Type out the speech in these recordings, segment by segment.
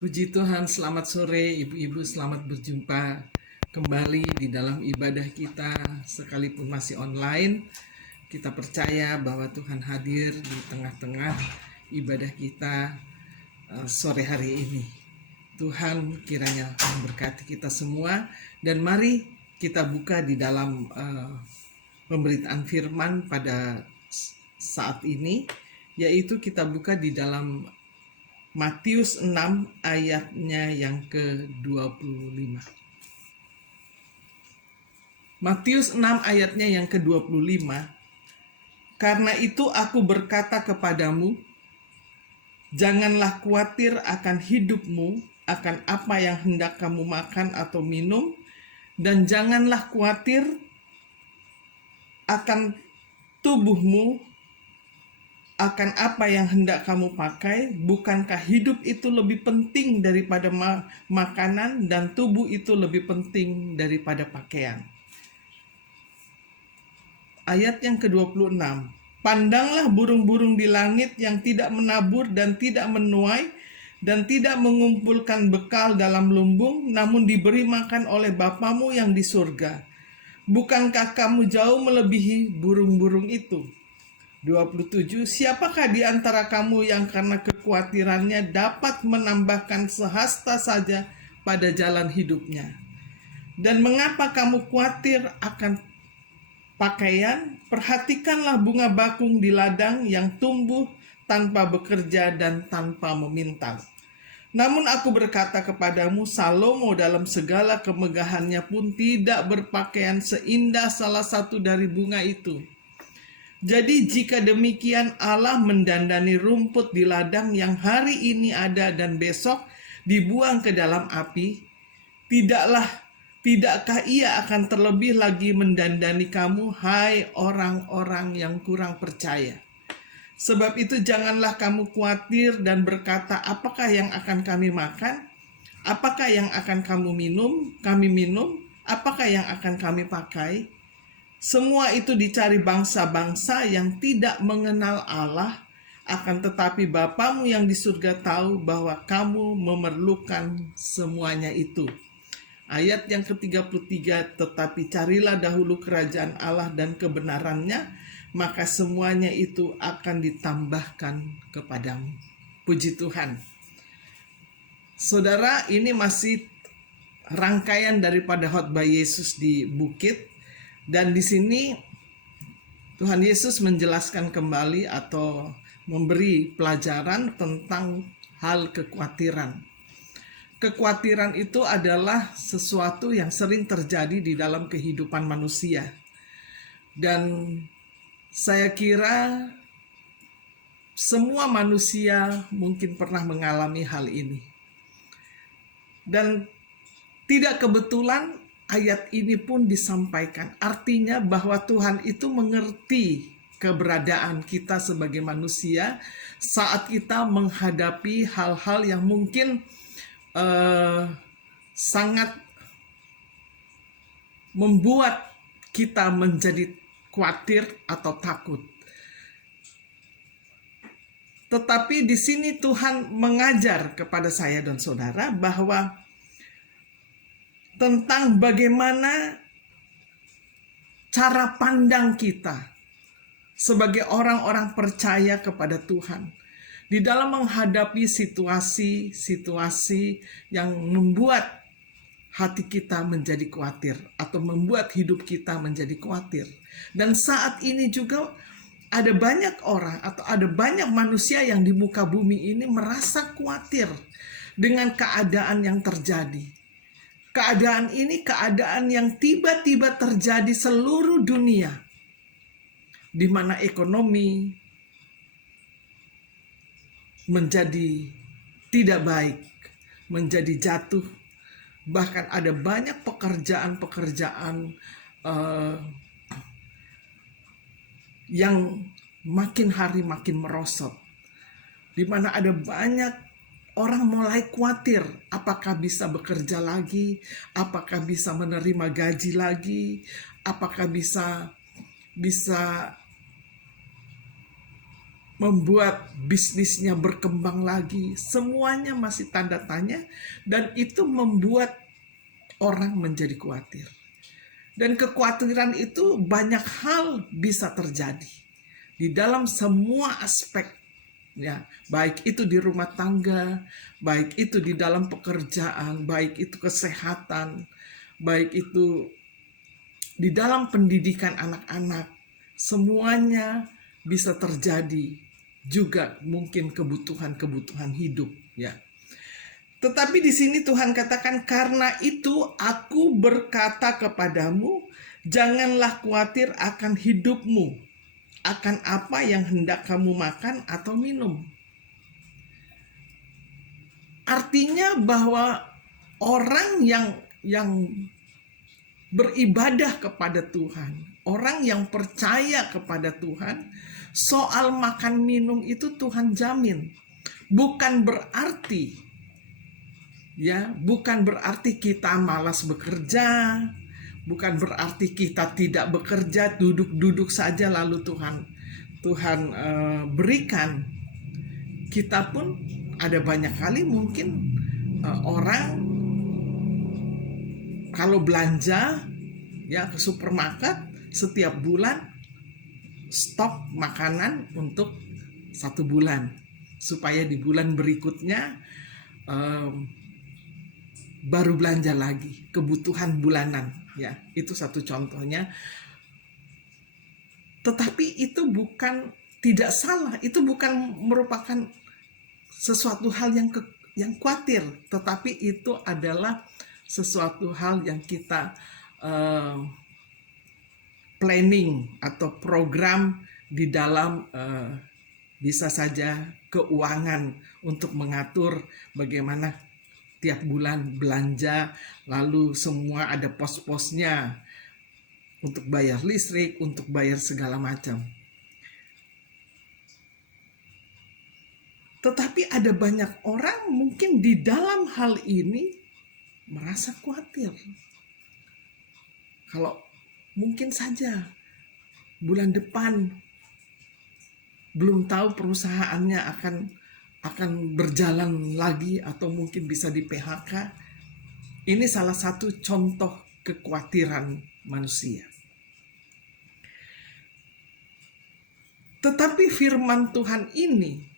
Puji Tuhan, selamat sore ibu-ibu, selamat berjumpa kembali di dalam ibadah kita. Sekalipun masih online, kita percaya bahwa Tuhan hadir di tengah-tengah ibadah kita sore hari ini. Tuhan kiranya memberkati kita semua, dan mari kita buka di dalam pemberitaan firman pada saat ini, yaitu kita buka di dalam Matius 6 ayatnya yang ke-25. Matius 6 ayatnya yang ke-25. Karena itu aku berkata kepadamu, janganlah khawatir akan hidupmu, akan apa yang hendak kamu makan atau minum, dan janganlah khawatir akan tubuhmu, akan apa yang hendak kamu pakai. Bukankah hidup itu lebih penting daripada makanan, dan tubuh itu lebih penting daripada pakaian? Ayat yang ke-26. Pandanglah burung-burung di langit yang tidak menabur dan tidak menuai dan tidak mengumpulkan bekal dalam lumbung, namun diberi makan oleh Bapamu yang di surga. Bukankah kamu jauh melebihi burung-burung itu? 27. Siapakah di antara kamu yang karena kekhawatirannya dapat menambahkan sehasta saja pada jalan hidupnya? Dan mengapa kamu khawatir akan pakaian? Perhatikanlah bunga bakung di ladang yang tumbuh tanpa bekerja dan tanpa memintal. Namun aku berkata kepadamu, Salomo dalam segala kemegahannya pun tidak berpakaian seindah salah satu dari bunga itu. Jadi jika demikian Allah mendandani rumput di ladang yang hari ini ada dan besok dibuang ke dalam api, tidakkah ia akan terlebih lagi mendandani kamu, hai orang-orang yang kurang percaya? Sebab itu janganlah kamu khawatir dan berkata, apakah yang akan kami makan? Apakah yang akan kami minum? Apakah yang akan kami pakai? Semua itu dicari bangsa-bangsa yang tidak mengenal Allah, akan tetapi Bapamu yang di surga tahu bahwa kamu memerlukan semuanya itu. Ayat yang ke-33, tetapi carilah dahulu kerajaan Allah dan kebenarannya, maka semuanya itu akan ditambahkan kepadamu. Puji Tuhan. Saudara, ini masih rangkaian daripada khotbah Yesus di bukit. Dan di sini Tuhan Yesus menjelaskan kembali atau memberi pelajaran tentang hal kekhawatiran. Kekhawatiran itu adalah sesuatu yang sering terjadi di dalam kehidupan manusia. Dan saya kira semua manusia mungkin pernah mengalami hal ini. Dan tidak kebetulan ayat ini pun disampaikan. Artinya bahwa Tuhan itu mengerti keberadaan kita sebagai manusia saat kita menghadapi hal-hal yang mungkin sangat membuat kita menjadi khawatir atau takut. Tetapi di sini Tuhan mengajar kepada saya dan saudara bahwa tentang bagaimana cara pandang kita sebagai orang-orang percaya kepada Tuhan di dalam menghadapi situasi-situasi yang membuat hati kita menjadi khawatir atau membuat hidup kita menjadi khawatir. Dan saat ini juga ada banyak orang atau ada banyak manusia yang di muka bumi ini merasa khawatir dengan keadaan yang terjadi. Keadaan ini keadaan yang tiba-tiba terjadi seluruh dunia, di mana ekonomi menjadi tidak baik, menjadi jatuh. Bahkan ada banyak pekerjaan-pekerjaan yang makin hari makin merosot, di mana ada banyak orang mulai khawatir, apakah bisa bekerja lagi, apakah bisa menerima gaji lagi, apakah bisa membuat bisnisnya berkembang lagi, semuanya masih tanda tanya, dan itu membuat orang menjadi khawatir. Dan kekhawatiran itu banyak hal bisa terjadi di dalam semua aspek, ya, baik itu di rumah tangga, baik itu di dalam pekerjaan, baik itu kesehatan, baik itu di dalam pendidikan anak-anak, semuanya bisa terjadi, juga mungkin kebutuhan-kebutuhan hidup, ya. Tetapi di sini Tuhan katakan, karena itu aku berkata kepadamu, janganlah khawatir akan hidupmu, akan apa yang hendak kamu makan atau minum. Artinya bahwa orang yang beribadah kepada Tuhan, orang yang percaya kepada Tuhan, soal makan minum itu Tuhan jamin. Bukan berarti, ya, bukan berarti kita malas bekerja, bukan berarti kita tidak bekerja, duduk-duduk saja lalu Tuhan berikan. Kita pun ada banyak kali mungkin orang kalau belanja, ya, ke supermarket setiap bulan stok makanan untuk 1 bulan, supaya di bulan berikutnya baru belanja lagi, kebutuhan bulanan, ya, itu satu contohnya. Tetapi itu bukan tidak salah, itu bukan merupakan sesuatu hal yang khawatir, tetapi itu adalah sesuatu hal yang kita planning atau program di dalam bisa saja keuangan untuk mengatur bagaimana tiap bulan belanja, lalu semua ada pos-posnya untuk bayar listrik, untuk bayar segala macam. Tetapi ada banyak orang mungkin di dalam hal ini merasa khawatir. Kalau mungkin saja bulan depan belum tahu perusahaannya akan berjalan lagi atau mungkin bisa di PHK. Ini salah satu contoh kekhawatiran manusia. Tetapi firman Tuhan ini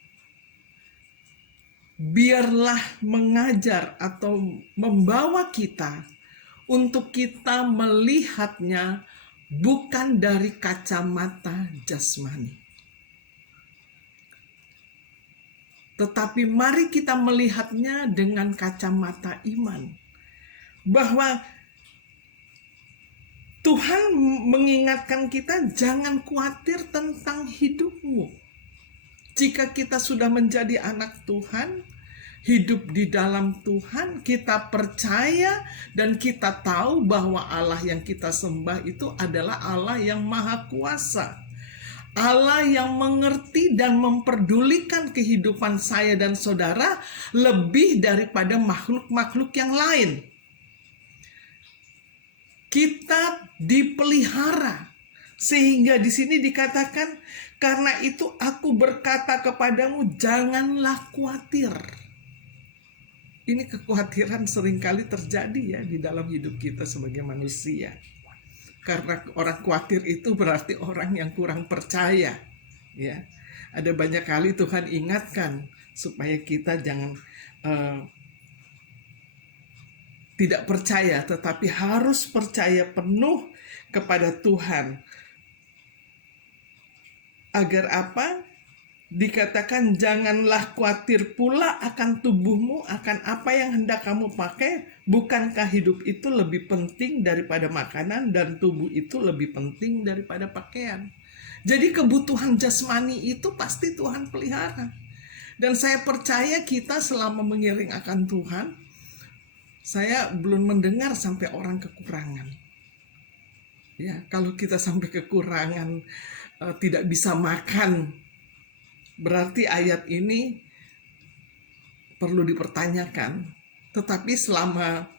biarlah mengajar atau membawa kita untuk kita melihatnya bukan dari kacamata jasmani, tetapi mari kita melihatnya dengan kacamata iman. Bahwa Tuhan mengingatkan kita, jangan khawatir tentang hidupmu. Jika kita sudah menjadi anak Tuhan, hidup di dalam Tuhan, kita percaya dan kita tahu bahwa Allah yang kita sembah itu adalah Allah yang maha kuasa. Allah yang mengerti dan memperdulikan kehidupan saya dan saudara lebih daripada makhluk-makhluk yang lain. Kita dipelihara, sehingga di sini dikatakan, karena itu aku berkata kepadamu, janganlah khawatir. Ini kekhawatiran seringkali terjadi, ya, di dalam hidup kita sebagai manusia. Karena orang khawatir itu berarti orang yang kurang percaya, ya. Ada banyak kali Tuhan ingatkan supaya kita jangan tidak percaya, tetapi harus percaya penuh kepada Tuhan. Agar apa? Dikatakan janganlah khawatir pula akan tubuhmu, akan apa yang hendak kamu pakai. Bukankah hidup itu lebih penting daripada makanan dan tubuh itu lebih penting daripada pakaian? Jadi kebutuhan jasmani itu pasti Tuhan pelihara. Dan saya percaya kita selama mengiring akan Tuhan, saya belum mendengar sampai orang kekurangan. Ya, kalau kita sampai kekurangan, tidak bisa makan, berarti ayat ini perlu dipertanyakan. Tetapi selama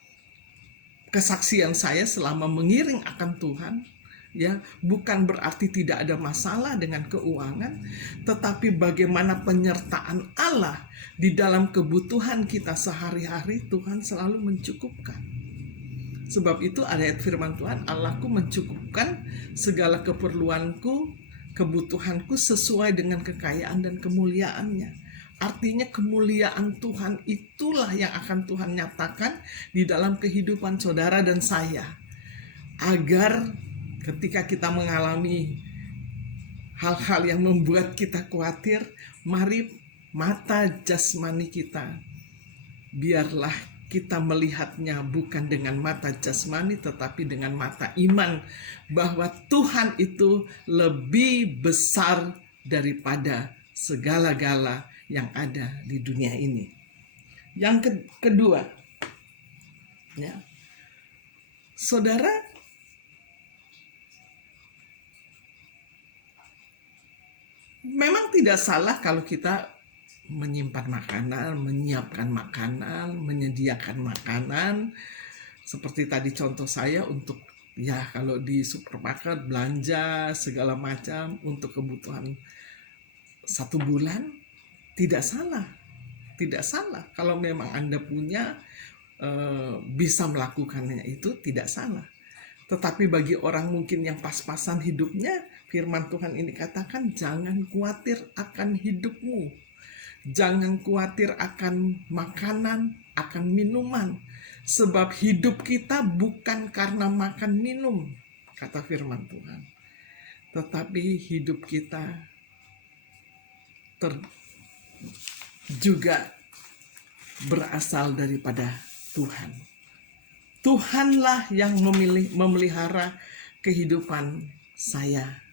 kesaksian saya selama mengiring akan Tuhan, Ya, bukan berarti tidak ada masalah dengan keuangan, tetapi bagaimana penyertaan Allah di dalam kebutuhan kita sehari-hari, Tuhan selalu mencukupkan. Sebab itu ayat firman Tuhan, Allahku mencukupkan segala keperluanku, kebutuhanku sesuai dengan kekayaan dan kemuliaannya. Artinya kemuliaan Tuhan itulah yang akan Tuhan nyatakan di dalam kehidupan saudara dan saya. Agar ketika kita mengalami hal-hal yang membuat kita khawatir, mari mata jasmani kita, biarlah kita melihatnya bukan dengan mata jasmani tetapi dengan mata iman, bahwa Tuhan itu lebih besar daripada segala-gala yang ada di dunia ini. Yang kedua, ya, saudara, memang tidak salah kalau kita menyimpan makanan, menyiapkan makanan, menyediakan makanan. Seperti tadi contoh saya untuk, ya kalau di supermarket belanja segala macam untuk kebutuhan 1 bulan, tidak salah. Tidak salah. Kalau memang Anda punya, bisa melakukannya, itu tidak salah. Tetapi bagi orang mungkin yang pas-pasan hidupnya, firman Tuhan ini katakan, jangan khawatir akan hidupmu. Jangan khawatir akan makanan, akan minuman. Sebab hidup kita bukan karena makan minum, kata firman Tuhan. Tetapi hidup kita juga berasal daripada Tuhan. Tuhanlah yang memelihara kehidupan saya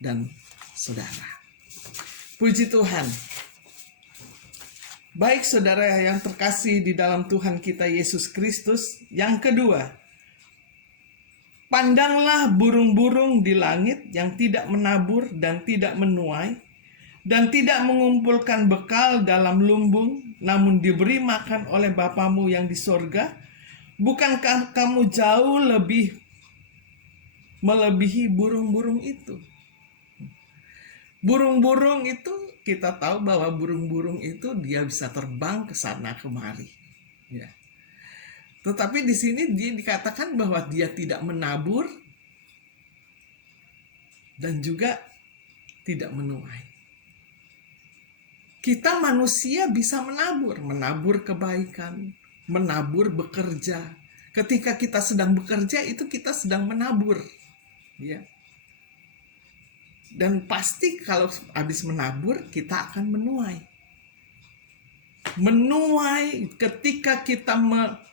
dan saudara. Puji Tuhan. Baik saudara yang terkasih di dalam Tuhan kita Yesus Kristus. Yang kedua, pandanglah burung-burung di langit yang tidak menabur dan tidak menuai dan tidak mengumpulkan bekal dalam lumbung, namun diberi makan oleh Bapamu yang di sorga. Bukankah kamu jauh lebih melebihi burung-burung itu? Burung-burung itu, kita tahu bahwa burung-burung itu dia bisa terbang ke sana kemari. Ya. Tetapi di sini dia dikatakan bahwa dia tidak menabur dan juga tidak menuai. Kita manusia bisa menabur kebaikan, menabur bekerja. Ketika kita sedang bekerja itu kita sedang menabur. Ya. Dan pasti kalau habis menabur kita akan menuai. Menuai, ketika kita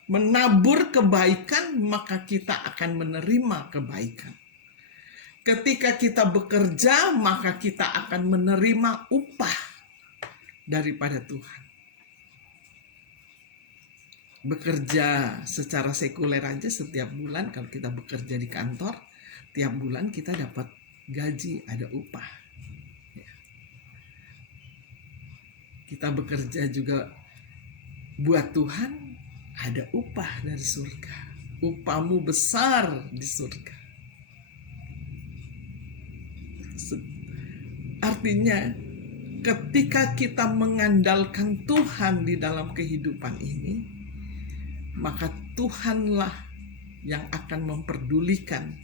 menabur kebaikan, maka kita akan menerima kebaikan. Ketika kita bekerja, maka kita akan menerima upah daripada Tuhan. Bekerja secara sekuler aja setiap bulan, kalau kita bekerja di kantor, tiap bulan kita dapat gaji, ada upah. Ya. Kita bekerja juga buat Tuhan, ada upah dari surga. Upahmu besar di surga. Artinya, ketika kita mengandalkan Tuhan di dalam kehidupan ini, maka Tuhanlah yang akan memperdulikan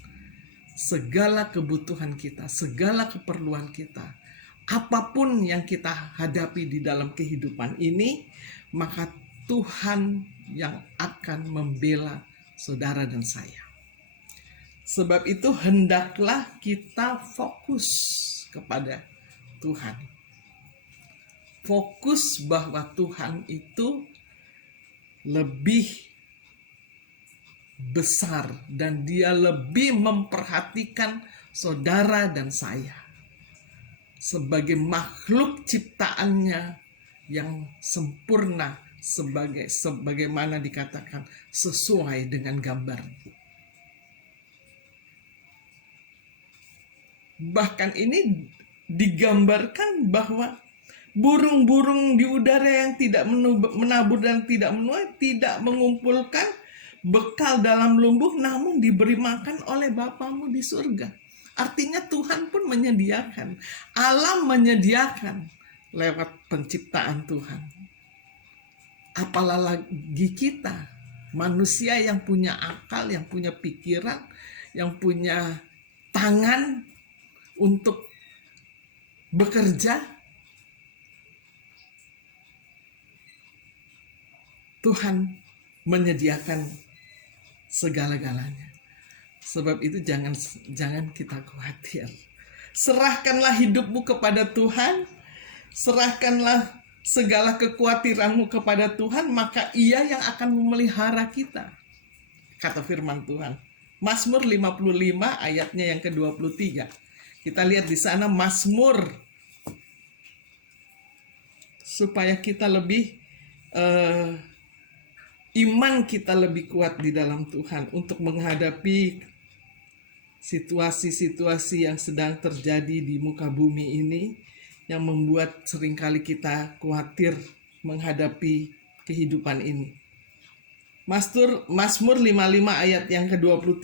segala kebutuhan kita, segala keperluan kita. Apapun yang kita hadapi di dalam kehidupan ini, maka Tuhan yang akan membela saudara dan saya. Sebab itu hendaklah kita fokus kepada Tuhan. Fokus bahwa Tuhan itu lebih besar dan dia lebih memperhatikan saudara dan saya sebagai makhluk ciptaannya yang sempurna, sebagaimana dikatakan sesuai dengan gambar. Bahkan ini digambarkan bahwa burung-burung di udara yang tidak menabur dan tidak menuai, tidak mengumpulkan bekal dalam lumbung, namun diberi makan oleh Bapamu di surga. Artinya Tuhan pun menyediakan, alam menyediakan lewat penciptaan Tuhan. Apalagi kita, manusia yang punya akal, yang punya pikiran, yang punya tangan untuk bekerja. Tuhan menyediakan segala-galanya. Sebab itu jangan kita khawatir. Serahkanlah hidupmu kepada Tuhan, serahkanlah segala kekhawatiranmu kepada Tuhan, maka Ia yang akan memelihara kita. Kata firman Tuhan. Mazmur 55 ayatnya yang ke-23. Kita lihat di sana Mazmur, supaya kita lebih iman kita lebih kuat di dalam Tuhan untuk menghadapi situasi-situasi yang sedang terjadi di muka bumi ini, yang membuat seringkali kita khawatir menghadapi kehidupan ini. Mazmur 55 ayat yang ke-23.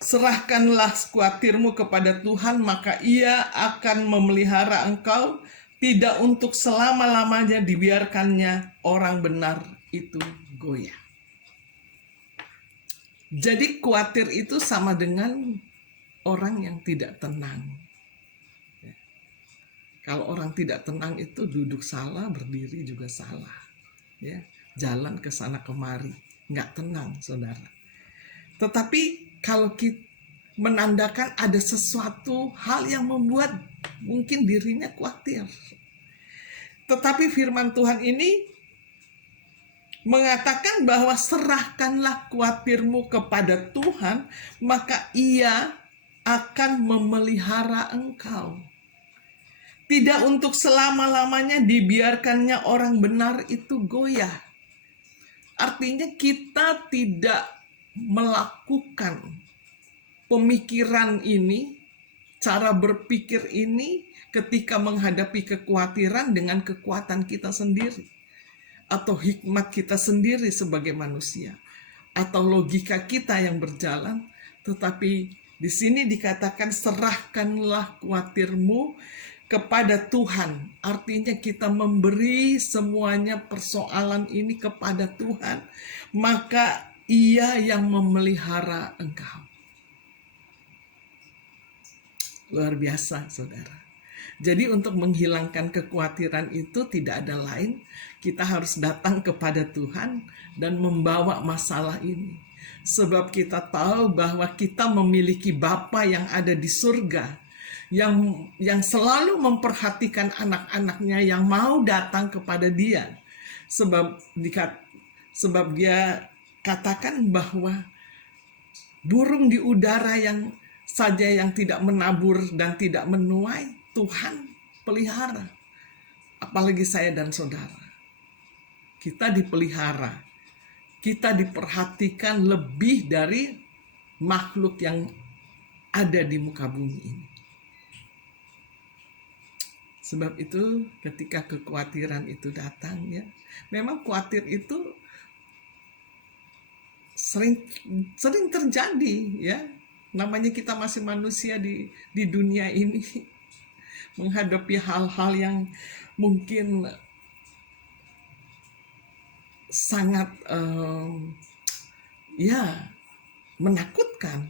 Serahkanlah khawatirmu kepada Tuhan, maka Ia akan memelihara engkau. Tidak untuk selama-lamanya dibiarkannya orang benar itu goyah. Jadi khawatir itu sama dengan orang yang tidak tenang. Kalau orang tidak tenang itu duduk salah, berdiri juga salah. Ya, jalan ke sana kemari, nggak tenang, saudara. Tetapi kalau kita menandakan ada sesuatu hal yang membuat mungkin dirinya khawatir. Tetapi firman Tuhan ini mengatakan bahwa serahkanlah khawatirmu kepada Tuhan, maka Ia akan memelihara engkau. Tidak untuk selama-lamanya dibiarkannya orang benar itu goyah. Artinya kita tidak melakukan pemikiran ini, cara berpikir ini ketika menghadapi kekhawatiran dengan kekuatan kita sendiri, atau hikmat kita sendiri sebagai manusia, atau logika kita yang berjalan. Tetapi di sini dikatakan serahkanlah khawatirmu kepada Tuhan. Artinya kita memberi semuanya persoalan ini kepada Tuhan, maka Ia yang memelihara engkau. Luar biasa, saudara. Jadi untuk menghilangkan kekhawatiran itu tidak ada lain, kita harus datang kepada Tuhan dan membawa masalah ini. Sebab kita tahu bahwa kita memiliki Bapa yang ada di surga, yang selalu memperhatikan anak-anaknya yang mau datang kepada Dia. Sebab Dia katakan bahwa burung di udara yang tidak menabur dan tidak menuai, Tuhan pelihara. Apalagi saya dan saudara. Kita dipelihara. Kita diperhatikan lebih dari makhluk yang ada di muka bumi ini. Sebab itu ketika kekhawatiran itu datang, ya, memang khawatir itu sering terjadi, ya. Namanya kita masih manusia di dunia ini, menghadapi hal-hal yang mungkin sangat menakutkan.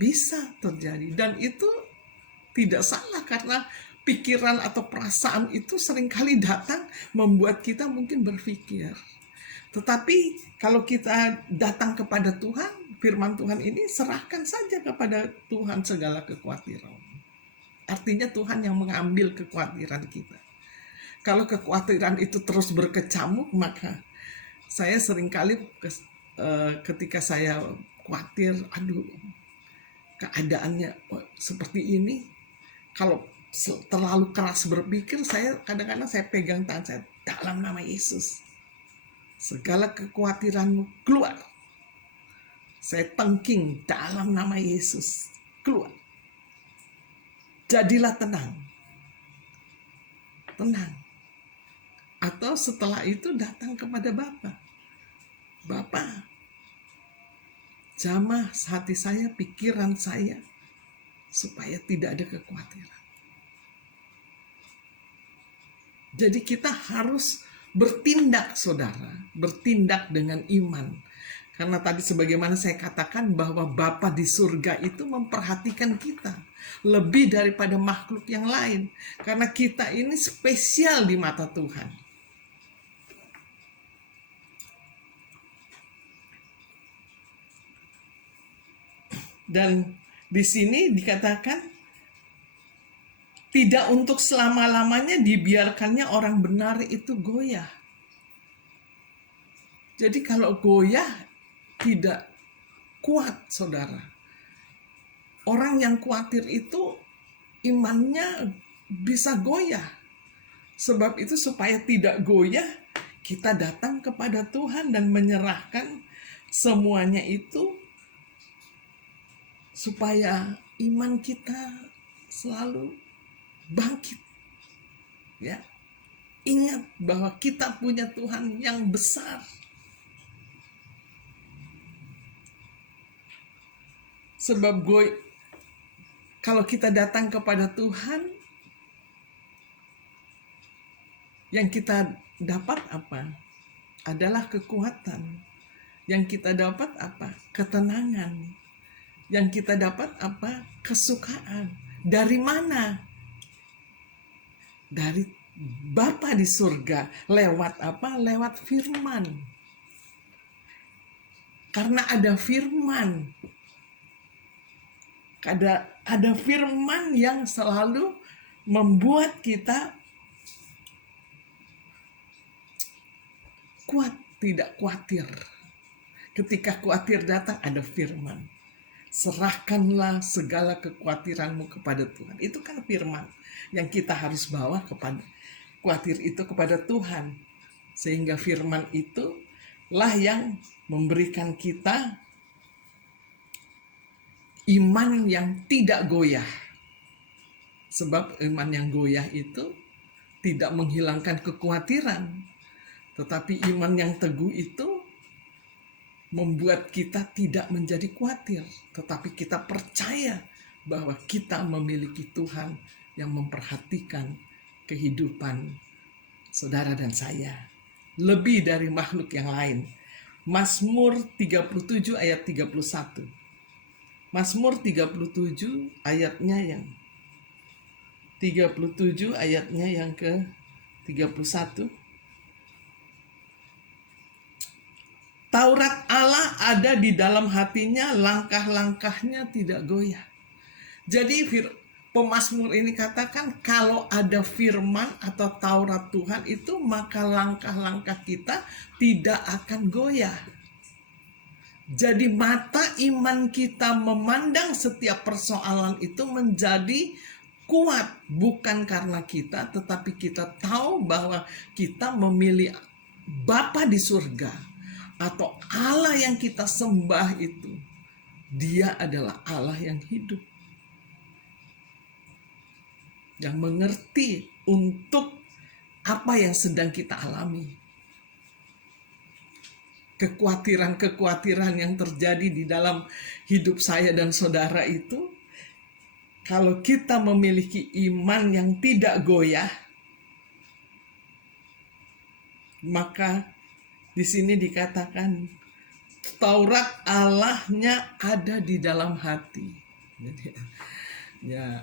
Bisa terjadi, dan itu tidak salah, karena pikiran atau perasaan itu seringkali datang membuat kita mungkin berpikir. Tetapi kalau kita datang kepada Tuhan, firman Tuhan ini serahkan saja kepada Tuhan segala kekhawatiran. Artinya Tuhan yang mengambil kekhawatiran kita. Kalau kekhawatiran itu terus berkecamuk, maka saya seringkali ketika saya khawatir, keadaannya seperti ini, kalau terlalu keras berpikir, kadang-kadang saya pegang tangan saya, dalam nama Yesus, segala kekhawatiranmu keluar. Saya tengking, dalam nama Yesus, keluar. Jadilah tenang. Tenang. Atau setelah itu datang kepada Bapa. Bapa, jamah hati saya, pikiran saya, supaya tidak ada kekhawatiran. Jadi kita harus bertindak, saudara, bertindak dengan iman. Karena tadi sebagaimana saya katakan bahwa Bapa di surga itu memperhatikan kita lebih daripada makhluk yang lain. Karena kita ini spesial di mata Tuhan. Dan di sini dikatakan tidak untuk selama-lamanya dibiarkannya orang benar itu goyah. Jadi kalau goyah tidak kuat, saudara. Orang yang khawatir itu imannya bisa goyah. Sebab itu supaya tidak goyah, kita datang kepada Tuhan dan menyerahkan semuanya itu supaya iman kita selalu bangkit. Ya. Ingat bahwa kita punya Tuhan yang besar. Sebab kalau kita datang kepada Tuhan, yang kita dapat apa? Adalah kekuatan. Yang kita dapat apa? Ketenangan. Yang kita dapat apa? Kesukaan. Dari mana? Dari Bapa di surga. Lewat apa? Lewat firman. Karena ada firman. Ada firman yang selalu membuat kita kuat, tidak khawatir. Ketika khawatir datang, ada firman. Serahkanlah segala kekhawatiranmu kepada Tuhan. Itu kan firman yang kita harus bawa kepada khawatir itu kepada Tuhan. Sehingga firman itulah yang memberikan kita iman yang tidak goyah. Sebab iman yang goyah itu tidak menghilangkan kekhawatiran. Tetapi iman yang teguh itu membuat kita tidak menjadi khawatir, tetapi kita percaya bahwa kita memiliki Tuhan yang memperhatikan kehidupan saudara dan saya lebih dari makhluk yang lain. Mazmur 37 ayat 31. Mazmur 37 ayatnya yang 37 ayatnya yang ke 31. Taurat Allah ada di dalam hatinya, langkah-langkahnya tidak goyah. Jadi pemazmur ini katakan kalau ada firman atau Taurat Tuhan itu, maka langkah-langkah kita tidak akan goyah. Jadi mata iman kita memandang setiap persoalan itu menjadi kuat. Bukan karena kita, tetapi kita tahu bahwa kita memilih Bapa di surga. Atau Allah yang kita sembah itu, Dia adalah Allah yang hidup, yang mengerti untuk apa yang sedang kita alami. Kekhawatiran-kekhawatiran yang terjadi di dalam hidup saya dan saudara itu, kalau kita memiliki iman yang tidak goyah, maka di sini dikatakan Taurat Allahnya ada di dalam hati. Jadi, ya,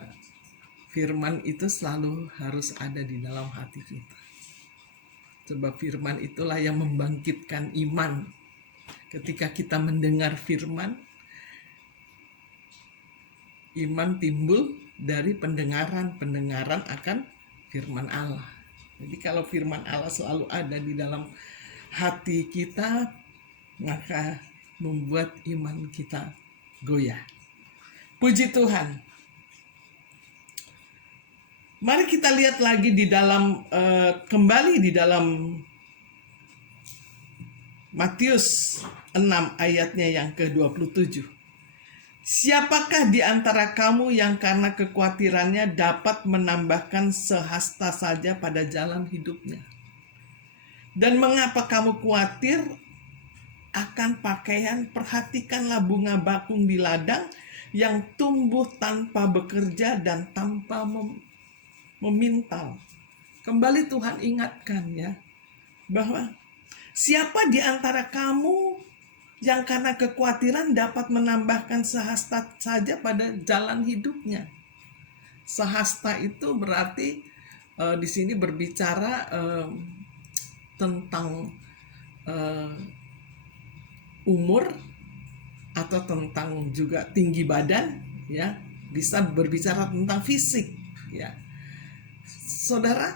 firman itu selalu harus ada di dalam hati kita. Sebab firman itulah yang membangkitkan iman. Ketika kita mendengar firman, iman timbul dari pendengaran akan firman Allah. Jadi kalau firman Allah selalu ada di dalam hati kita, maka membuat iman kita goyah. Puji Tuhan. Mari kita lihat lagi di dalam kembali di dalam Matius 6 ayatnya yang ke-27. Siapakah di antara kamu yang karena kekhawatirannya dapat menambahkan sehasta saja pada jalan hidupnya? Dan mengapa kamu khawatir akan pakaian? Perhatikanlah bunga bakung di ladang yang tumbuh tanpa bekerja dan tanpa memintal. Kembali Tuhan ingatkan ya, bahwa siapa di antara kamu yang karena kekhawatiran dapat menambahkan sehasta saja pada jalan hidupnya. Sehasta itu berarti di sini berbicara tentang umur atau tentang juga tinggi badan, ya, bisa berbicara tentang fisik, ya. Saudara,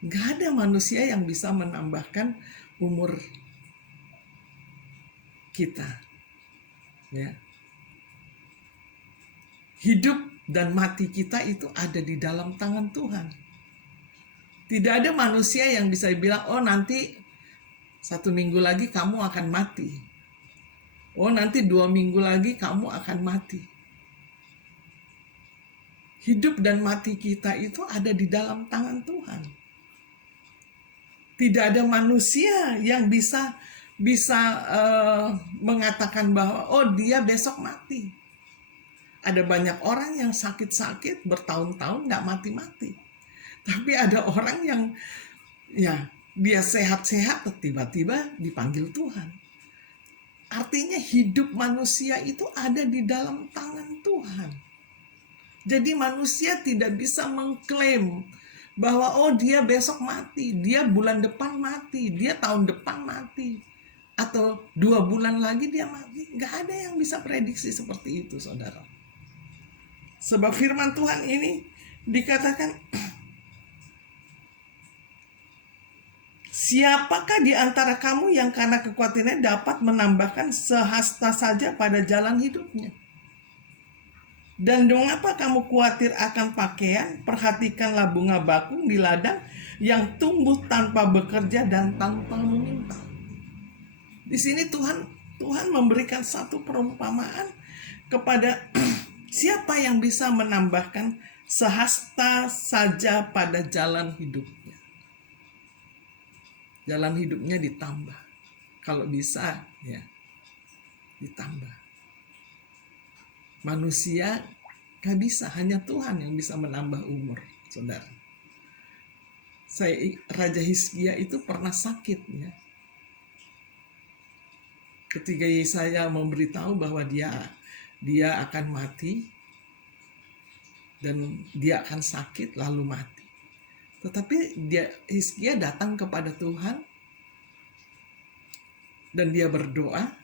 nggak ada manusia yang bisa menambahkan umur kita, ya. Hidup dan mati kita itu ada di dalam tangan Tuhan. Tidak ada manusia yang bisa bilang, oh nanti 1 minggu lagi kamu akan mati. Oh nanti 2 minggu lagi kamu akan mati. Hidup dan mati kita itu ada di dalam tangan Tuhan. Tidak ada manusia yang bisa mengatakan bahwa oh dia besok mati. Ada banyak orang yang sakit-sakit bertahun-tahun nggak mati-mati. Tapi ada orang yang ya dia sehat-sehat tiba-tiba dipanggil Tuhan. Artinya hidup manusia itu ada di dalam tangan Tuhan. Jadi manusia tidak bisa mengklaim bahwa oh dia besok mati, dia bulan depan mati, dia tahun depan mati, atau 2 bulan lagi dia mati. Nggak ada yang bisa prediksi seperti itu, saudara. Sebab firman Tuhan ini dikatakan, siapakah di antara kamu yang karena kekhawatirannya dapat menambahkan sehasta saja pada jalan hidupnya? Dan mengapa kamu khawatir akan pakaian? Perhatikanlah bunga bakung di ladang yang tumbuh tanpa bekerja dan tanpa meminta. Di sini Tuhan memberikan satu perumpamaan kepada siapa yang bisa menambahkan sehasta saja pada jalan hidupnya. Jalan hidupnya ditambah. Kalau bisa ya ditambah. Manusia gak bisa, hanya Tuhan yang bisa menambah umur, saudara. Raja Hizkia itu pernah sakit ya. Ketika Yesaya memberitahu bahwa dia akan mati dan dia akan sakit lalu mati. Tetapi Hizkia datang kepada Tuhan dan dia berdoa.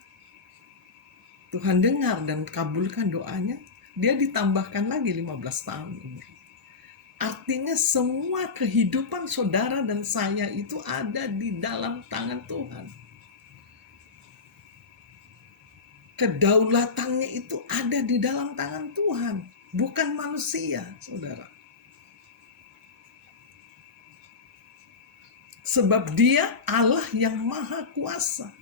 Tuhan dengar dan kabulkan doanya. Dia ditambahkan lagi 15 tahun umur. Artinya semua kehidupan saudara dan saya itu ada di dalam tangan Tuhan. Kedaulatannya itu ada di dalam tangan Tuhan, bukan manusia, saudara. Sebab Dia Allah yang Maha Kuasa.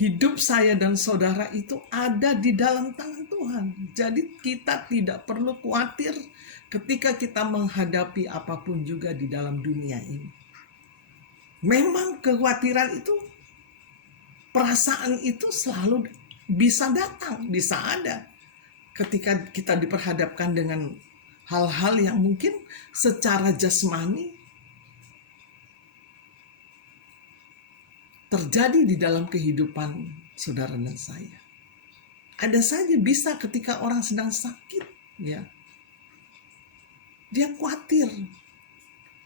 Hidup saya dan saudara itu ada di dalam tangan Tuhan. Jadi kita tidak perlu khawatir ketika kita menghadapi apapun juga di dalam dunia ini. Memang kekhawatiran itu, perasaan itu selalu bisa datang, bisa ada. Ketika kita diperhadapkan dengan hal-hal yang mungkin secara jasmani terjadi di dalam kehidupan saudara dan saya. Ada saja bisa ketika orang sedang sakit, ya. Dia khawatir.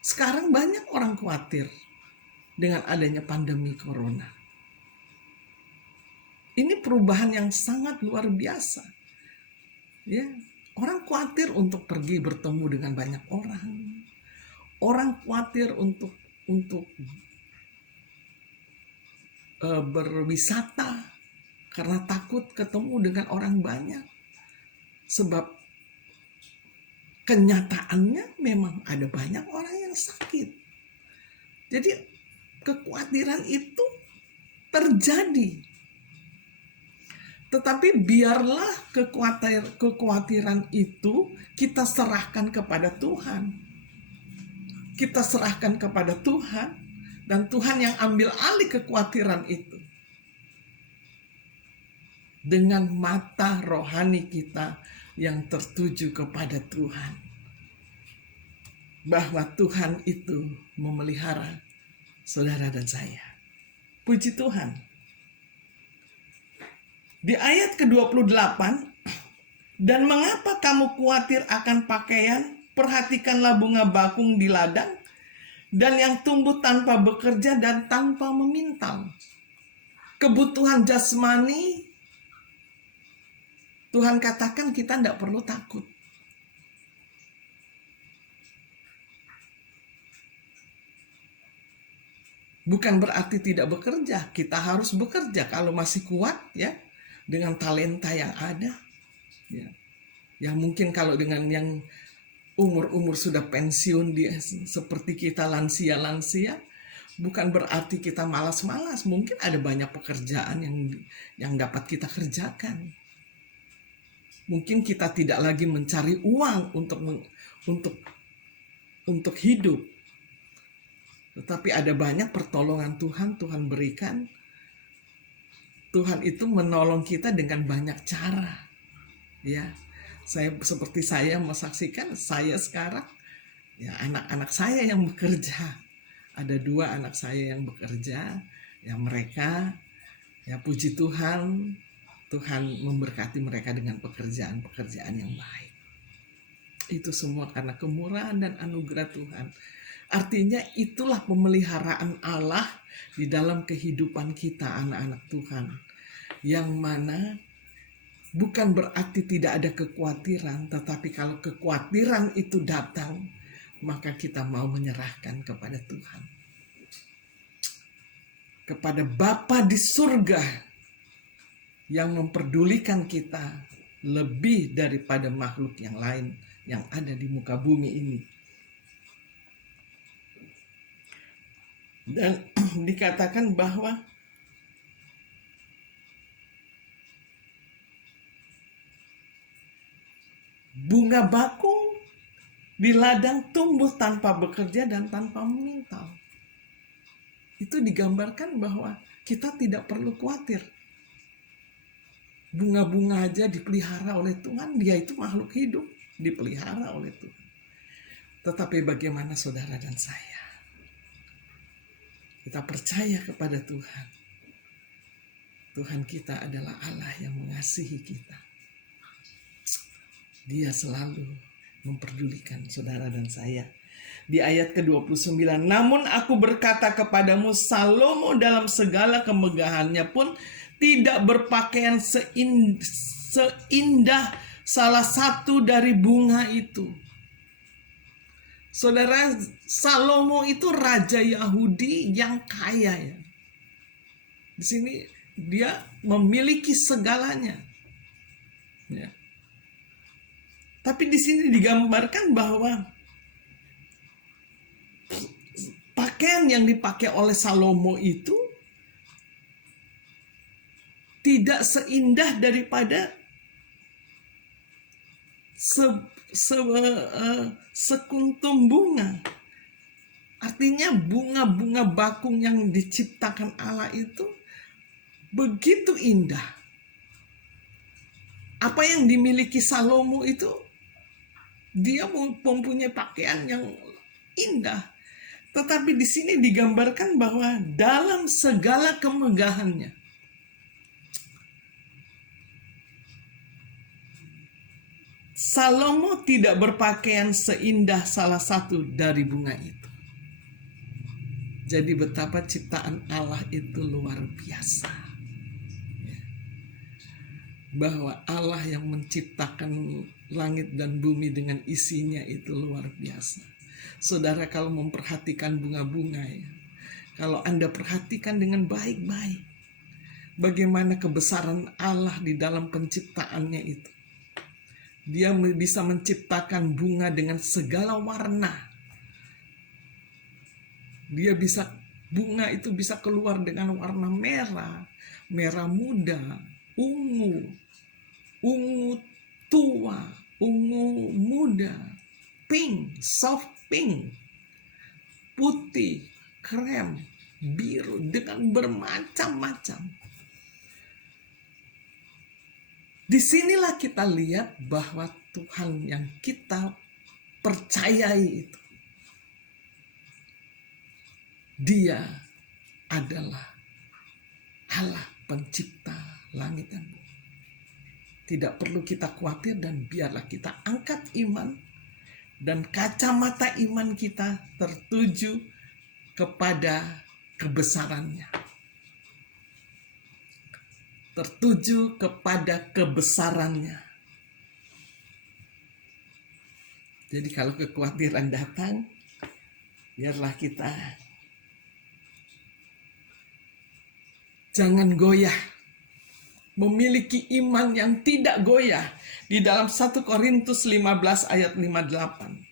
Sekarang banyak orang khawatir dengan adanya pandemi corona. Ini perubahan yang sangat luar biasa. Ya, orang khawatir untuk pergi bertemu dengan banyak orang. Orang khawatir untuk berwisata karena takut ketemu dengan orang banyak. Sebab kenyataannya memang ada banyak orang yang sakit. Jadi kekhawatiran itu terjadi. Tetapi biarlah kekhawatiran itu kita serahkan kepada Tuhan. kita serahkan kepada Tuhan, dan Tuhan yang ambil alih kekhawatiran itu. Dengan mata rohani kita yang tertuju kepada Tuhan. Bahwa Tuhan itu memelihara saudara dan saya. Puji Tuhan. Di ayat ke-28, dan mengapa kamu khawatir akan pakaian? Perhatikanlah bunga bakung di ladang, dan yang tumbuh tanpa bekerja dan tanpa memintal. Kebutuhan jasmani, Tuhan katakan kita tidak perlu takut. Bukan berarti tidak bekerja, kita harus bekerja kalau masih kuat ya, dengan talenta yang ada. Ya. Yang mungkin kalau dengan yang umur-umur sudah pensiun, dia seperti kita lansia-lansia, bukan berarti kita malas-malas. Mungkin ada banyak pekerjaan yang dapat kita kerjakan. Mungkin kita tidak lagi mencari uang untuk hidup. Tetapi ada banyak pertolongan Tuhan berikan. Tuhan itu menolong kita dengan banyak cara. Ya, seperti saya menyaksikan, saya sekarang ya anak-anak saya yang bekerja. Ada 2 anak saya yang bekerja. Ya mereka, ya puji Tuhan, Tuhan memberkati mereka dengan pekerjaan-pekerjaan yang baik. Itu semua karena kemurahan dan anugerah Tuhan. Artinya itulah pemeliharaan Allah di dalam kehidupan kita anak-anak Tuhan. Yang mana bukan berarti tidak ada kekhawatiran, tetapi kalau kekhawatiran itu datang, maka kita mau menyerahkan kepada Tuhan. Kepada Bapa di surga yang memperdulikan kita lebih daripada makhluk yang lain yang ada di muka bumi ini. Dan dikatakan bahwa bunga bakung di ladang tumbuh tanpa bekerja dan tanpa memintal. Itu digambarkan bahwa kita tidak perlu khawatir. Bunga-bunga aja dipelihara oleh Tuhan, dia itu makhluk hidup, dipelihara oleh Tuhan. Tetapi bagaimana saudara dan saya? Kita percaya kepada Tuhan. Tuhan kita adalah Allah yang mengasihi kita. Dia selalu memperdulikan saudara dan saya. Di ayat ke-29, namun aku berkata kepadamu, Salomo dalam segala kemegahannya pun tidak berpakaian seindah salah satu dari bunga itu. Saudara, Salomo itu raja Yahudi yang kaya ya. Di sini dia memiliki segalanya. Ya. Tapi di sini digambarkan bahwa pakaian yang dipakai oleh Salomo itu tidak seindah daripada sekuntum bunga. Artinya bunga-bunga bakung yang diciptakan Allah itu begitu indah. Apa yang dimiliki Salomo itu, dia mempunyai pakaian yang indah. Tetapi di sini digambarkan bahwa dalam segala kemegahannya, Salomo tidak berpakaian seindah salah satu dari bunga itu. Jadi betapa ciptaan Allah itu luar biasa. Bahwa Allah yang menciptakan langit dan bumi dengan isinya itu luar biasa. Saudara, kalau memperhatikan bunga-bunga ya, kalau Anda perhatikan dengan baik-baik, bagaimana kebesaran Allah di dalam penciptaannya itu. Dia bisa menciptakan bunga dengan segala warna. Bunga itu bisa keluar dengan warna merah, merah muda, ungu tua, ungu muda, pink, soft pink. putih, krem, biru, dengan bermacam-macam. Disinilah kita lihat bahwa Tuhan yang kita percayai itu, Dia adalah Allah pencipta langit dan bumi. Tidak perlu kita khawatir, dan biarlah kita angkat iman dan kacamata iman kita tertuju kepada kebesarannya. Tertuju kepada kebesarannya. Jadi kalau kekhawatiran datang, biarlah kita jangan goyah. Memiliki iman yang tidak goyah. Di dalam 1 Korintus 15 ayat 58.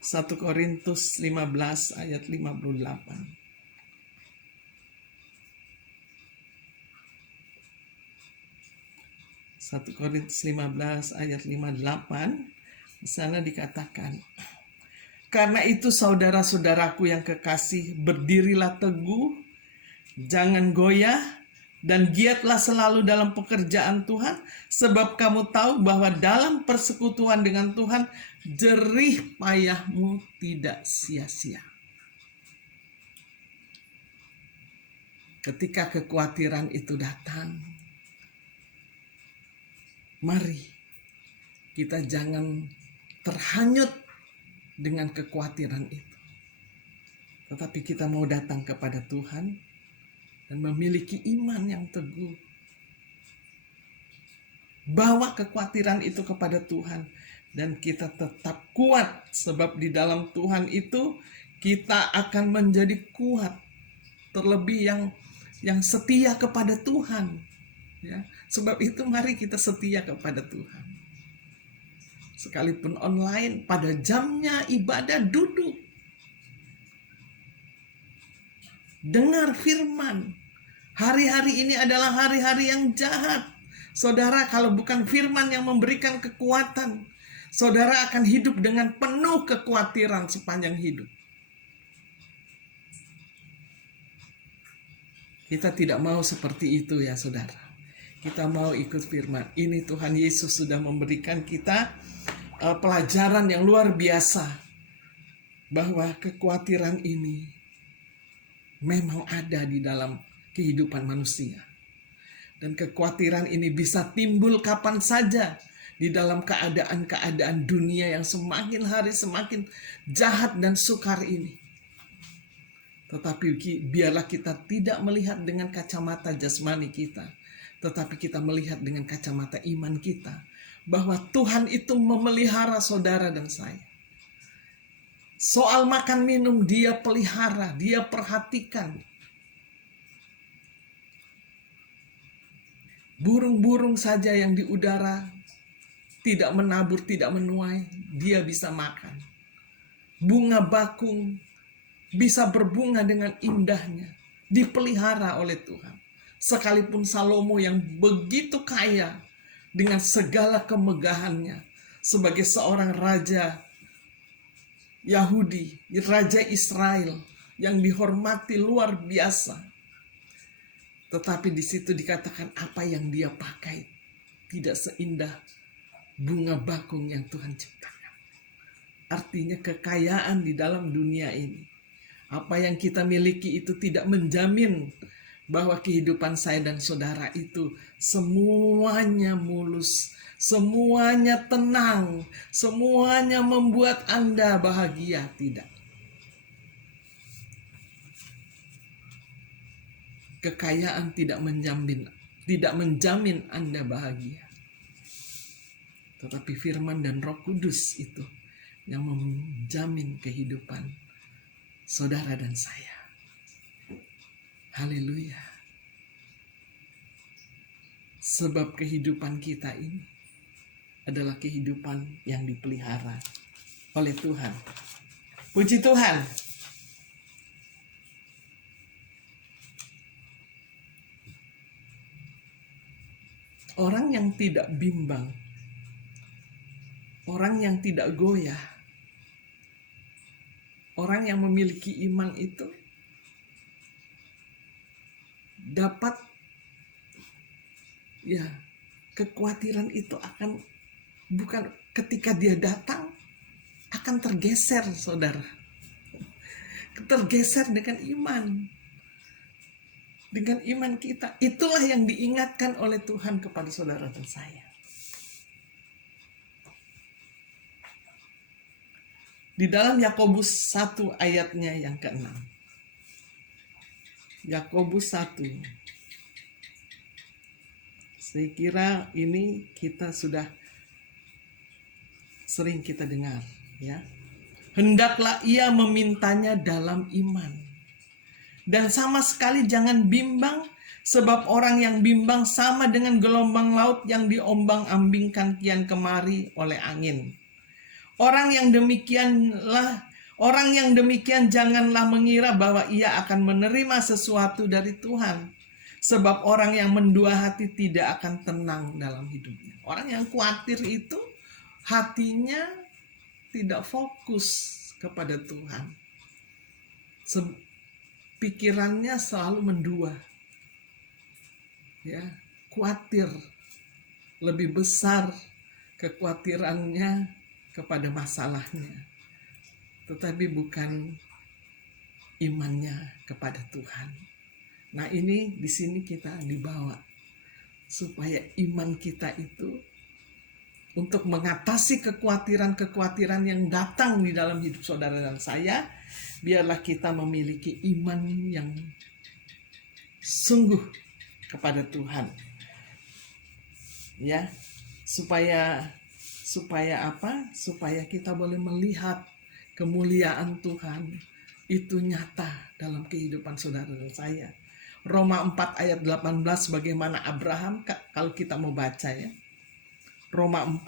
1 Korintus 15 ayat 58. 1 Korintus 15 ayat 58. Di sana dikatakan, karena itu saudara-saudaraku yang kekasih, berdirilah teguh, jangan goyah, dan giatlah selalu dalam pekerjaan Tuhan, sebab kamu tahu bahwa dalam persekutuan dengan Tuhan, jerih payahmu tidak sia-sia. Ketika kekhawatiran itu datang, mari kita jangan terhanyut dengan kekhawatiran itu, tetapi kita mau datang kepada Tuhan dan memiliki iman yang teguh. Bawa kekhawatiran itu kepada Tuhan, dan kita tetap kuat, sebab di dalam Tuhan itu kita akan menjadi kuat. Terlebih yang setia kepada Tuhan, ya. Sebab itu mari kita setia kepada Tuhan. Sekalipun online, pada jamnya ibadah duduk, dengar firman. Hari-hari ini adalah hari-hari yang jahat. Saudara, kalau bukan firman yang memberikan kekuatan, saudara akan hidup dengan penuh kekhawatiran sepanjang hidup. Kita tidak mau seperti itu ya saudara. Kita mau ikut firman. Ini Tuhan Yesus sudah memberikan kita pelajaran yang luar biasa, bahwa kekhawatiran ini memang ada di dalam kehidupan manusia. Dan kekhawatiran ini bisa timbul kapan saja di dalam keadaan-keadaan dunia yang semakin hari semakin jahat dan sukar ini. Tetapi biarlah kita tidak melihat dengan kacamata jasmani kita, tetapi kita melihat dengan kacamata iman kita, bahwa Tuhan itu memelihara saudara dan saya. Soal makan minum Dia pelihara, Dia perhatikan. Burung-burung saja yang di udara tidak menabur, tidak menuai, Dia bisa makan. Bunga bakung bisa berbunga dengan indahnya, dipelihara oleh Tuhan. Sekalipun Salomo yang begitu kaya dengan segala kemegahannya sebagai seorang raja Yahudi, raja Israel yang dihormati luar biasa, tetapi di situ dikatakan apa yang dia pakai tidak seindah bunga bakung yang Tuhan ciptakan. Artinya kekayaan di dalam dunia ini, apa yang kita miliki itu tidak menjamin bahwa kehidupan saya dan saudara itu semuanya mulus, semuanya tenang, semuanya membuat Anda bahagia. Tidak. Kekayaan tidak menjamin Anda bahagia. Tetapi firman dan Roh Kudus itu yang menjamin kehidupan saudara dan saya. Haleluya. Sebab kehidupan kita ini adalah kehidupan yang dipelihara oleh Tuhan. Puji Tuhan. Orang yang tidak bimbang, orang yang tidak goyah, orang yang memiliki iman itu dapat, ya, kekhawatiran itu akan, bukan ketika dia datang, akan tergeser, saudara. Tergeser dengan iman. Dengan iman kita. Itulah yang diingatkan oleh Tuhan kepada saudara dan saya. Di dalam Yakobus 1 ayatnya yang ke-6. Yakobus 1. Saya kira ini kita sudah sering kita dengar, ya. Hendaklah ia memintanya dalam iman. Dan sama sekali jangan bimbang, sebab orang yang bimbang sama dengan gelombang laut yang diombang-ambingkan kian kemari oleh angin. Orang yang demikian janganlah mengira bahwa ia akan menerima sesuatu dari Tuhan. Sebab orang yang mendua hati tidak akan tenang dalam hidupnya. Orang yang khawatir itu hatinya tidak fokus kepada Tuhan. Pikirannya selalu mendua. Ya, khawatir. Lebih besar kekhawatirannya kepada masalahnya, tetapi bukan imannya kepada Tuhan. Nah, ini di sini kita dibawa supaya iman kita itu untuk mengatasi kekhawatiran-kekhawatiran yang datang di dalam hidup saudara dan saya, biarlah kita memiliki iman yang sungguh kepada Tuhan. Ya, supaya apa? Supaya kita boleh melihat kemuliaan Tuhan itu nyata dalam kehidupan saudara dan saya. Roma 4 ayat 18, bagaimana Abraham, kalau kita mau baca, ya. Roma 4.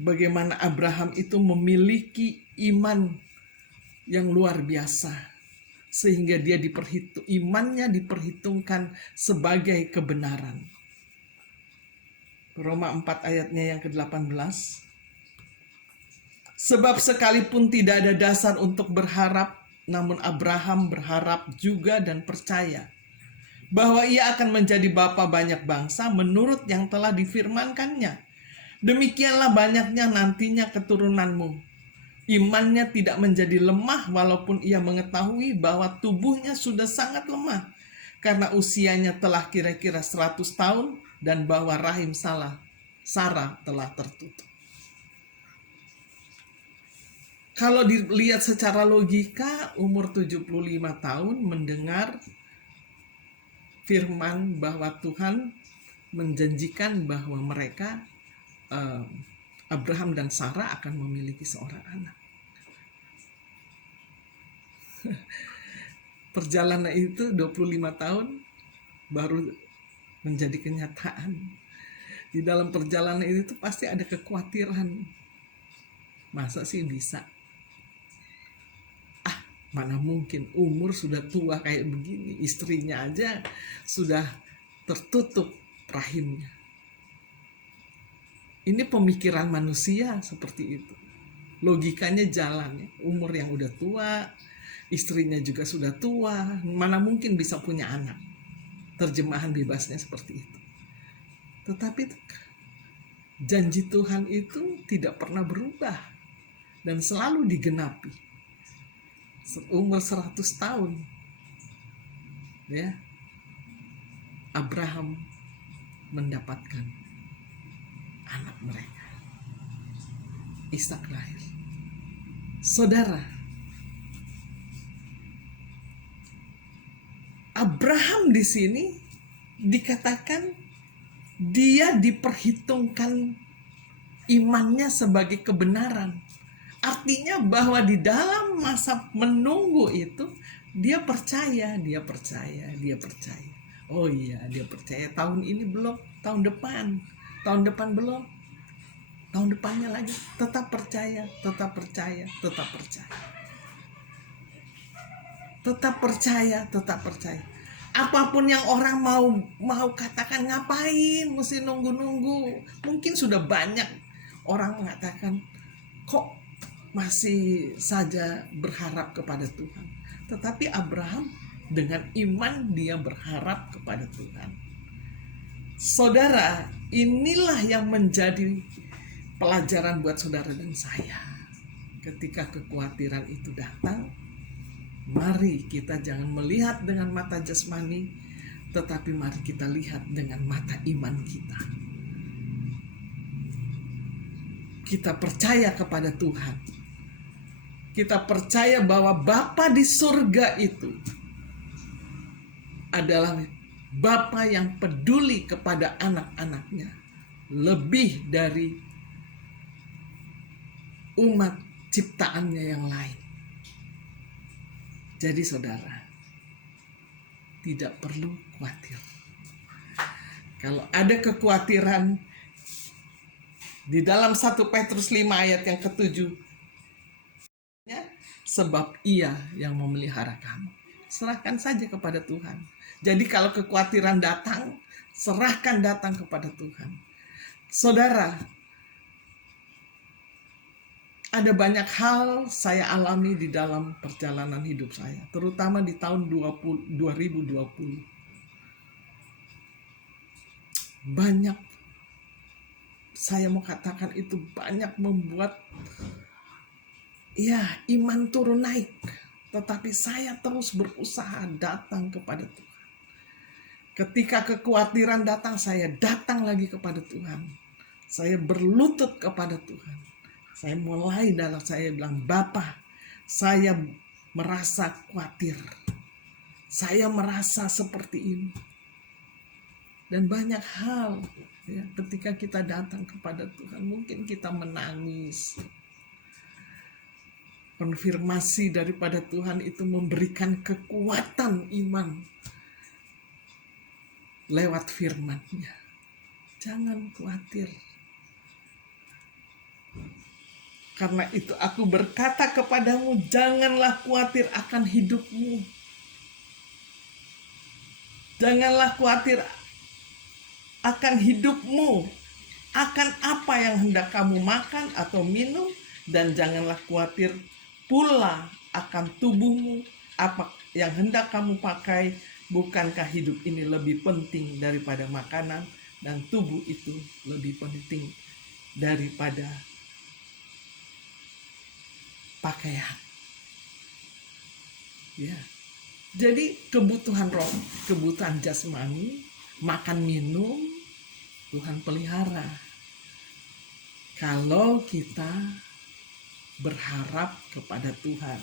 Bagaimana Abraham itu memiliki iman yang luar biasa, sehingga dia imannya diperhitungkan sebagai kebenaran. Roma 4 ayatnya yang ke-18. Sebab sekalipun tidak ada dasar untuk berharap, namun Abraham berharap juga dan percaya bahwa ia akan menjadi bapa banyak bangsa menurut yang telah difirmankannya. Demikianlah banyaknya nantinya keturunanmu. Imannya tidak menjadi lemah walaupun ia mengetahui bahwa tubuhnya sudah sangat lemah karena usianya telah kira-kira 100 tahun dan bahwa rahim Sarah telah tertutup. Kalau dilihat secara logika, umur 75 tahun mendengar firman bahwa Tuhan menjanjikan bahwa mereka, Abraham dan Sarah, akan memiliki seorang anak. Perjalanan itu 25 tahun baru menjadi kenyataan. Di dalam perjalanan itu pasti ada kekhawatiran. Masa sih bisa? Mana mungkin, umur sudah tua kayak begini, istrinya aja sudah tertutup rahimnya. Ini pemikiran manusia seperti itu. Logikanya jalan, umur yang udah tua, istrinya juga sudah tua, mana mungkin bisa punya anak. Terjemahan bebasnya seperti itu. Tetapi janji Tuhan itu tidak pernah berubah dan selalu digenapi. Umur 100 tahun, ya, Abraham mendapatkan anak mereka, Ishak lahir. Saudara, Abraham di sini dikatakan dia diperhitungkan imannya sebagai kebenaran. Artinya bahwa di dalam masa menunggu itu dia percaya. Oh iya, dia percaya. Tahun ini belum, tahun depan belum, tahun depannya lagi. Tetap percaya. Apapun yang orang mau katakan, ngapain mesti nunggu. Mungkin sudah banyak orang mengatakan, kok masih saja berharap kepada Tuhan. Tetapi Abraham dengan iman dia berharap kepada Tuhan. Saudara, inilah yang menjadi pelajaran buat saudara dan saya. Ketika kekhawatiran itu datang, mari kita jangan melihat dengan mata jasmani, tetapi mari kita lihat dengan mata iman kita. Kita percaya kepada Tuhan. Kita percaya bahwa Bapa di surga itu adalah Bapa yang peduli kepada anak-anaknya lebih dari umat ciptaannya yang lain. Jadi saudara, tidak perlu khawatir. Kalau ada kekhawatiran, di dalam 1 Petrus 5 ayat yang ke-7, sebab Ia yang memelihara kamu. Serahkan saja kepada Tuhan. Jadi kalau kekhawatiran datang, serahkan datang kepada Tuhan. Saudara, ada banyak hal saya alami di dalam perjalanan hidup saya, terutama di tahun 2020. Banyak, saya mau katakan itu banyak membuat iman turun naik. Tetapi saya terus berusaha datang kepada Tuhan. Ketika kekhawatiran datang, saya datang lagi kepada Tuhan. Saya berlutut kepada Tuhan. Saya mulai dalam saya bilang, Bapa, saya merasa khawatir. Saya merasa seperti ini. Dan banyak hal ketika kita datang kepada Tuhan, mungkin kita menangis. Konfirmasi daripada Tuhan itu memberikan kekuatan iman lewat firman-Nya. Jangan khawatir. Karena itu aku berkata kepadamu, janganlah khawatir akan hidupmu. Janganlah khawatir akan hidupmu, akan apa yang hendak kamu makan atau minum, dan janganlah khawatir pula akan tubuhmu, apa yang hendak kamu pakai. Bukankah hidup ini lebih penting daripada makanan, dan tubuh itu lebih penting daripada pakaian. Ya. Jadi kebutuhan roh, kebutuhan jasmani, makan minum, Tuhan pelihara. Kalau kita berharap kepada Tuhan.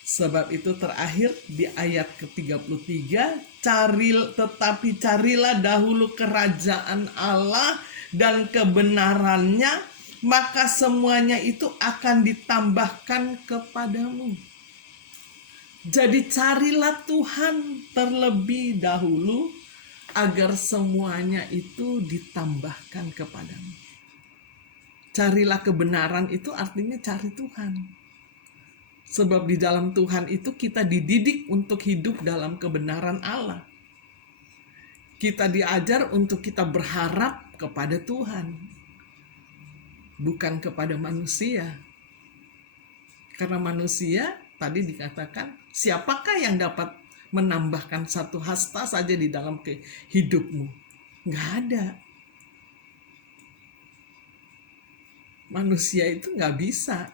Sebab itu terakhir di ayat ke-33, tetapi carilah dahulu kerajaan Allah dan kebenarannya, maka semuanya itu akan ditambahkan kepadamu. Jadi carilah Tuhan terlebih dahulu agar semuanya itu ditambahkan kepadamu. Carilah kebenaran itu artinya cari Tuhan. Sebab di dalam Tuhan itu kita dididik untuk hidup dalam kebenaran Allah. Kita diajar untuk kita berharap kepada Tuhan, bukan kepada manusia. Karena manusia, tadi dikatakan, siapakah yang dapat menambahkan satu hasta saja di dalam hidupmu? Nggak ada. Manusia itu nggak bisa.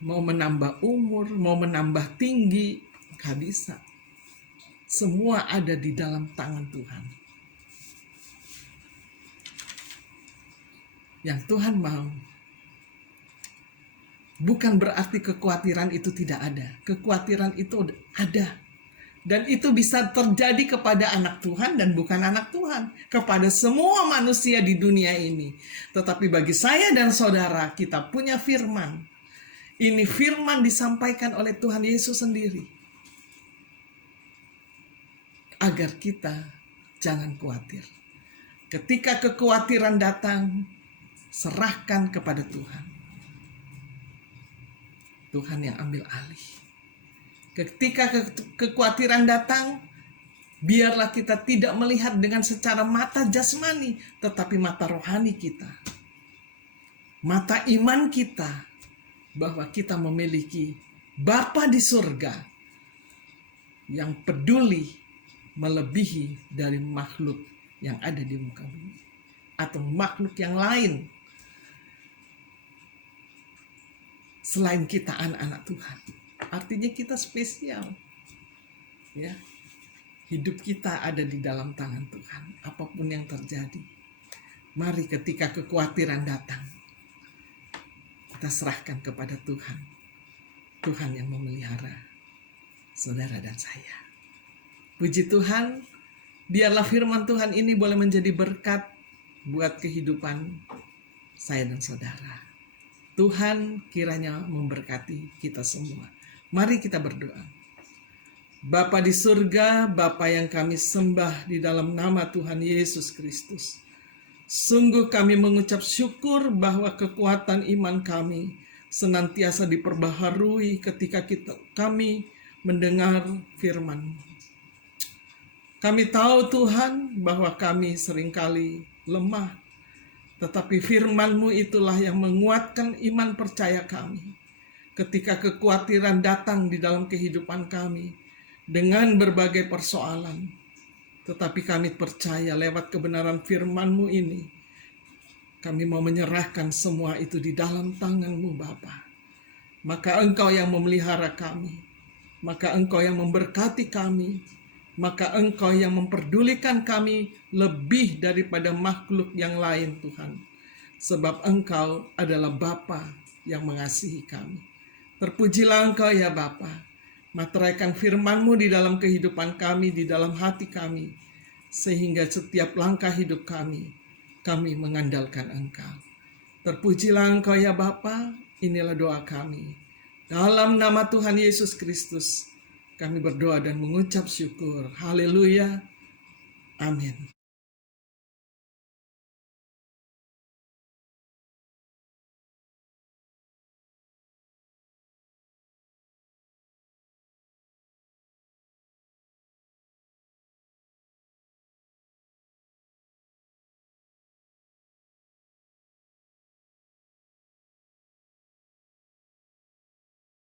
Mau menambah umur, mau menambah tinggi, gak bisa. Semua ada di dalam tangan Tuhan. Yang Tuhan mau. Bukan berarti kekhawatiran itu tidak ada. Kekhawatiran itu ada. Dan itu bisa terjadi kepada anak Tuhan dan bukan anak Tuhan. Kepada semua manusia di dunia ini. Tetapi bagi saya dan saudara, kita punya firman. Ini firman disampaikan oleh Tuhan Yesus sendiri. Agar kita jangan khawatir. Ketika kekhawatiran datang, serahkan kepada Tuhan. Tuhan yang ambil alih. Ketika kekhawatiran datang, biarlah kita tidak melihat dengan secara mata jasmani, tetapi mata rohani kita. mata iman kita bahwa kita memiliki Bapa di surga yang peduli melebihi dari makhluk yang ada di muka bumi atau makhluk yang lain selain kita anak-anak Tuhan. Artinya kita spesial. Ya. Hidup kita ada di dalam tangan Tuhan. Apapun yang terjadi, mari ketika kekhawatiran datang, kita serahkan kepada Tuhan. Tuhan yang memelihara saudara dan saya. Puji Tuhan, biarlah firman Tuhan ini boleh menjadi berkat buat kehidupan saya dan saudara. Tuhan kiranya memberkati kita semua. Mari kita berdoa. Bapa di surga, Bapa yang kami sembah di dalam nama Tuhan Yesus Kristus. Sungguh kami mengucap syukur bahwa kekuatan iman kami senantiasa diperbaharui ketika kami mendengar firman. Kami tahu Tuhan bahwa kami seringkali lemah, tetapi firman-Mu itulah yang menguatkan iman percaya kami. Ketika kekhawatiran datang di dalam kehidupan kami dengan berbagai persoalan, tetapi kami percaya lewat kebenaran firman-Mu ini, kami mau menyerahkan semua itu di dalam tangan-Mu Bapa. Maka Engkau yang memelihara kami, maka Engkau yang memberkati kami, maka Engkau yang memperdulikan kami lebih daripada makhluk yang lain Tuhan. Sebab Engkau adalah Bapa yang mengasihi kami. Terpujilah Engkau ya Bapa. Materaikan firman-Mu di dalam kehidupan kami, di dalam hati kami. Sehingga setiap langkah hidup kami mengandalkan Engkau. Terpujilah Engkau ya Bapa. Inilah doa kami. Dalam nama Tuhan Yesus Kristus, kami berdoa dan mengucap syukur. Haleluya. Amin.